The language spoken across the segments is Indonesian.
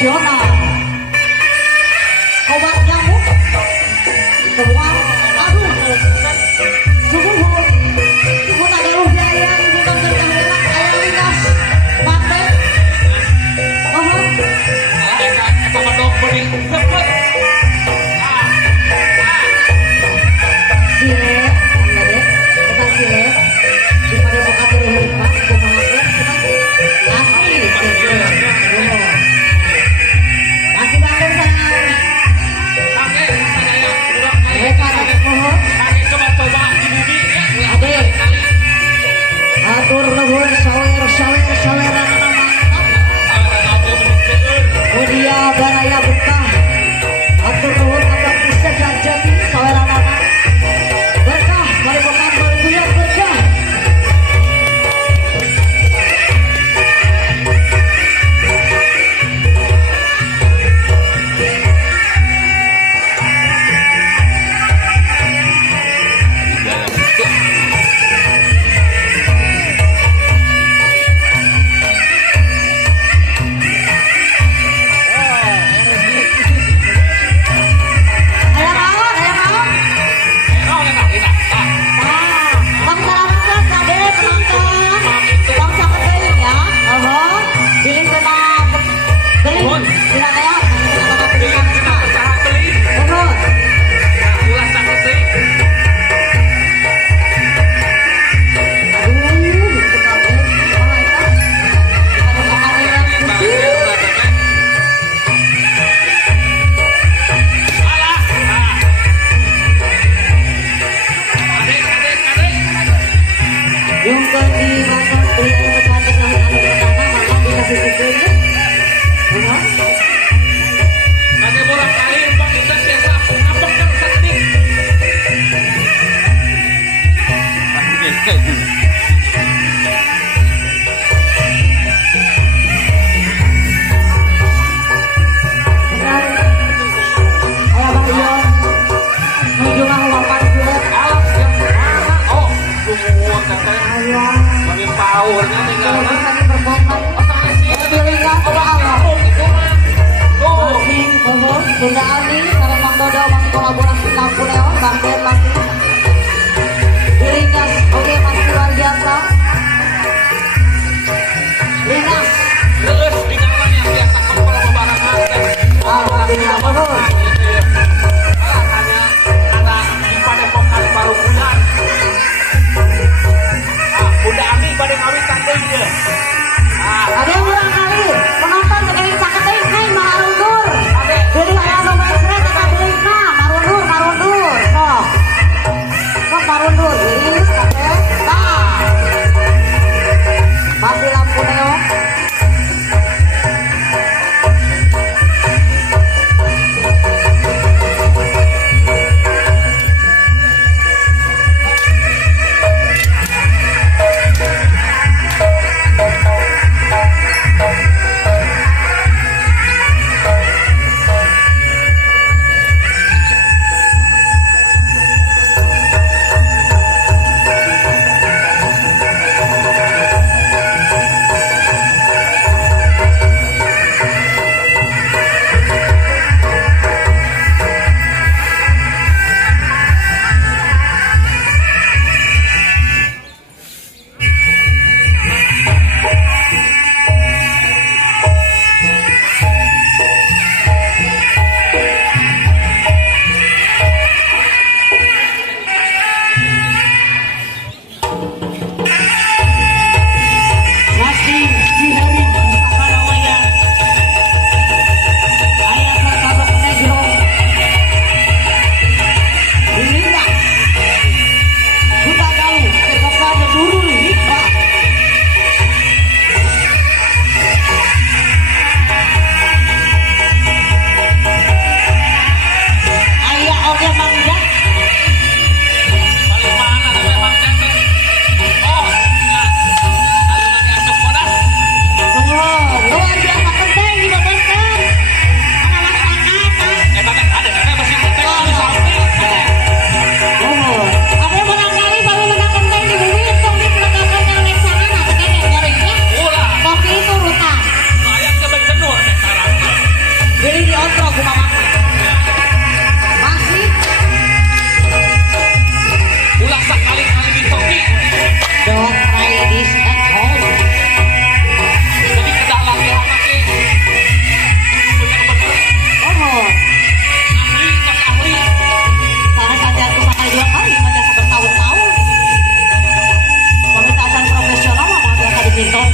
nasional. Obat nyamuk keluar, aduh, subuh, ibu tak ada biaya, ibu tak ada ayam likas, mate, Eta medok bening lepet. Sile, enggak deh, kita sile, daripada buka terus pas kemarin, asli, masih bangun sayang. Kakek sadaya urang kali. Mereka ada pohon. Kakek coba-coba di bumi ya. Ade. Atur nuhun sawer nama. Mulia baraya betah. Atur nuhun abad bisa janjati sawer nama. Berkah padepokan berbulan berkah. Ayah naon, ayah naon. Oh, enak enak. Nah, bang sarangan kade penonton. Bang sakit teuing ya. Pilih tenang. Beli. Tidak kaya. Beli kita pecahan beli. Nuhun. Ulah sakit teuing. Aduh, itu kabeh. Mana eta? Ada makanan yang putih. Yung di mana beli ayam cantik lahir anak pertama maka dikasih susunya. Kakek bolak balik Pak kita biasa ngambek kan sakti. Benar. Ayah Bang Ion. Menuju mah wapan sulet. Alas yang mana? Oh, semua kakek. Ayah. Kami powernya tinggal. Kalau bisa diperbohongan. Pilih kata Allah. Masing pohon Bunda Ani sama Bang Dodo masih kolaborasi lampu neon Bang Ben masih Iringas oke masih luar biasa Iringas Terus tinggalan yang biasa kempel lebaran alhamdulillah pohon hanya ada di padepokan baru bulan. Bunda Ami pada ngawin tanding ya. ada yang bilang kali penonton sekali cakep hai mahal undur Ade, jadi ayah nomor seret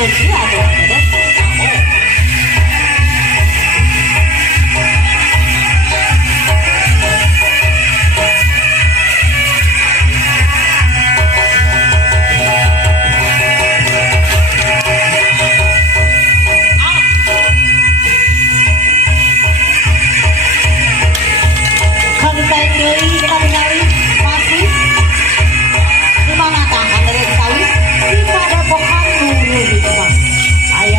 Iya tuh, ya. Sampai deui kita ningali masih di mana tangan dari Betawi di Padepokan Nurul Hikmah. Ayo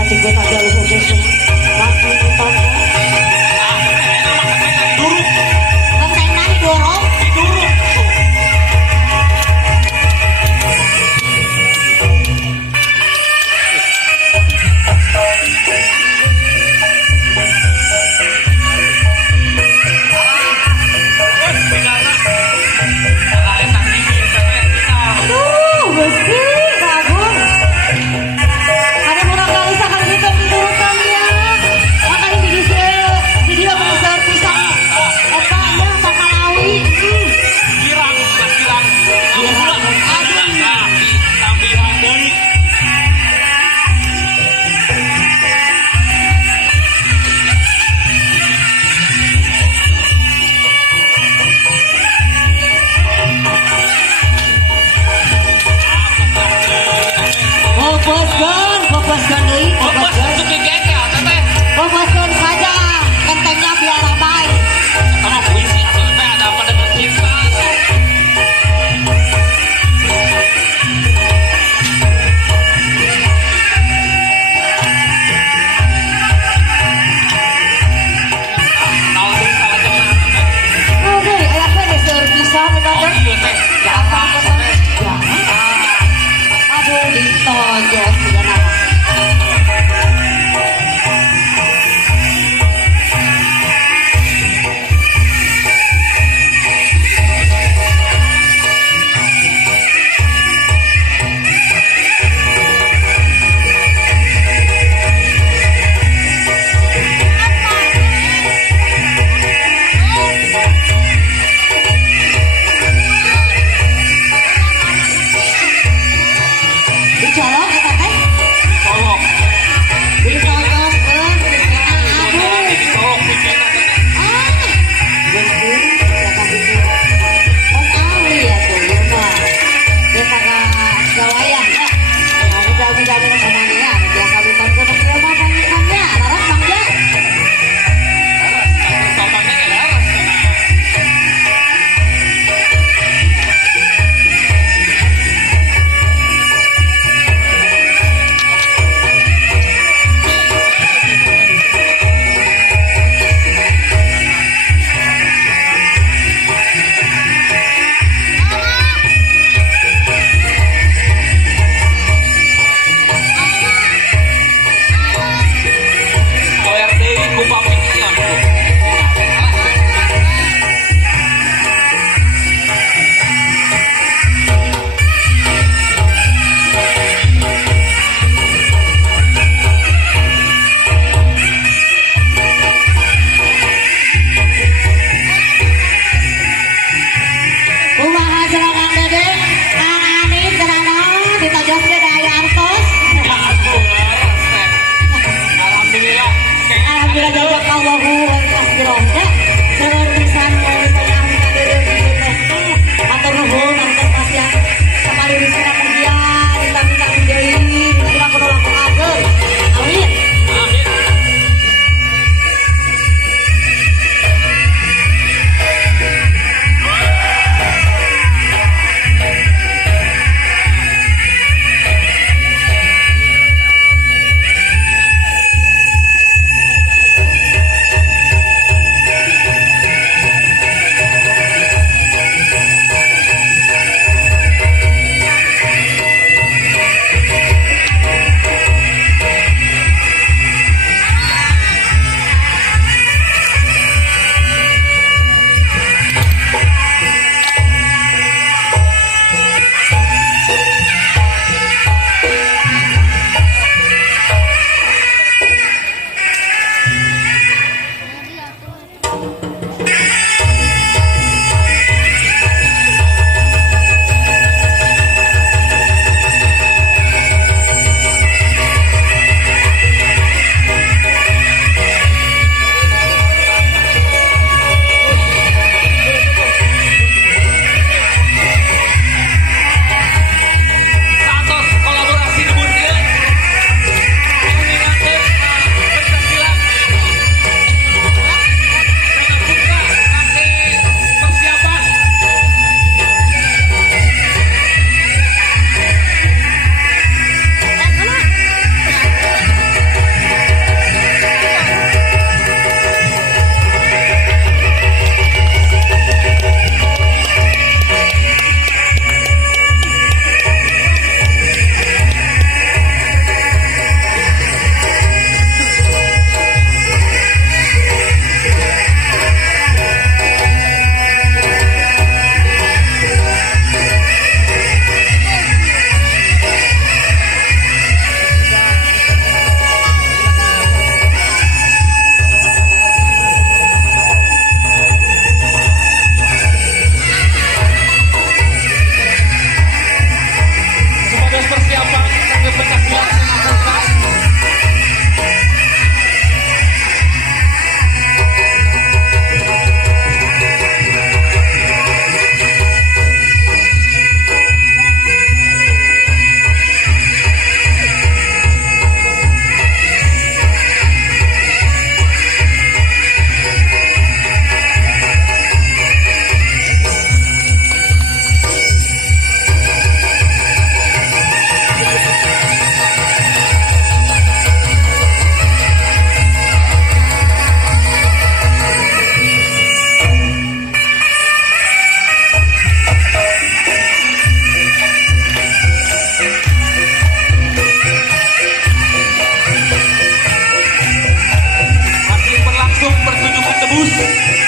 Thank